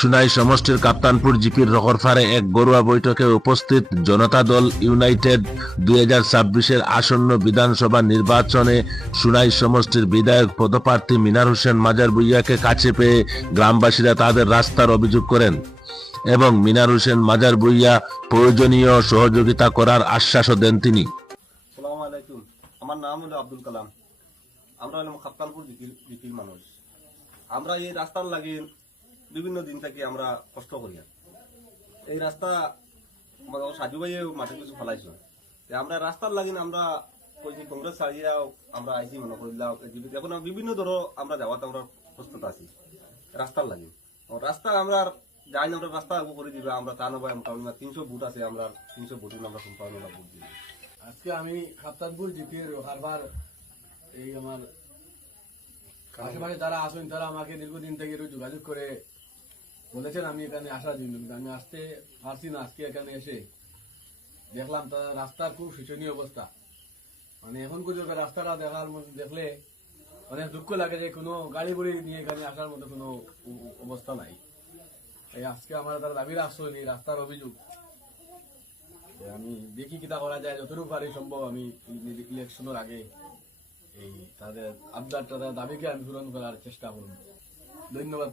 সুনাই সমষ্টির কাপ্তানপুর জিপির রকরফারে এক গড়ুয়া বৈঠকে উপস্থিত জনতা দল ইউনাইটেড 2026-এর আসন্ন বিধানসভা নির্বাচনে সুনাই সমষ্টির বিধায়ক পদপ্রার্থী মিনার হোসেন মাজার ভূঁইয়াকে কাছে পেয়ে গ্রামবাসীরা তাদের রাস্তার অভিযোগ করেন এবং মিনার হোসেন মাজার ভূঁইয়া প্রয়োজনীয় সহযোগিতা করার আশ্বাসও দেন তিনি। আসসালামু আলাইকুম। আমার নাম হলো আব্দুল কালাম। আমরা হলাম কাপ্তানপুর জিপির মানুষ। আমরা এই রাস্তার লাগে বিভিন্ন দিন থেকে আমরা কষ্ট করি। এই রাস্তা সাজু ভাইয়ে মাটি কিছু ফেলাইছো, আমরা রাস্তার লাগি আমরা কংগ্রেস ছাড়িয়াও আমরা আইসি মনে করলাম। এখন বিভিন্ন ধরো আমরা যাওয়াতে আমরা প্রস্তুত আছি রাস্তার লাগি। রাস্তা আমরা যাই না, আমরা রাস্তা করে দিবে আমরা তা নয়। মোটামুটি 300 বুট আছে, আমরা 300 বুট আমরা সম্পূর্ণ বুট দিই। আজকে আমি কাপ্তানপুর জিপির হারবার এই আমার আশেপাশে যারা আসেন তারা আমাকে দীর্ঘদিন থেকে যোগাযোগ করে বলেছেন আমি এখানে আসার জন্য, কিন্তু আমি আসতে পারছি না। আজকে এখানে এসে দেখলাম তারা রাস্তার খুব শোচনীয় অবস্থা। মানে এখন পর্যন্ত রাস্তাটা দেখলে অনেক দুঃখ লাগে যে কোনো গাড়ি গুড়ি নিয়ে এখানে আসার মতো কোনো অবস্থা নাই। এই আজকে আমরা তারা দাবি রাখছেন এই রাস্তার অভিযোগ। আমি দেখি কিতা করা যায়, যতটুকু পারি সম্ভব আমি ইলেকশনের আগে এই তাদের আবদার দাবিকে আমি পূরণ করার চেষ্টা করব। ধন্যবাদ।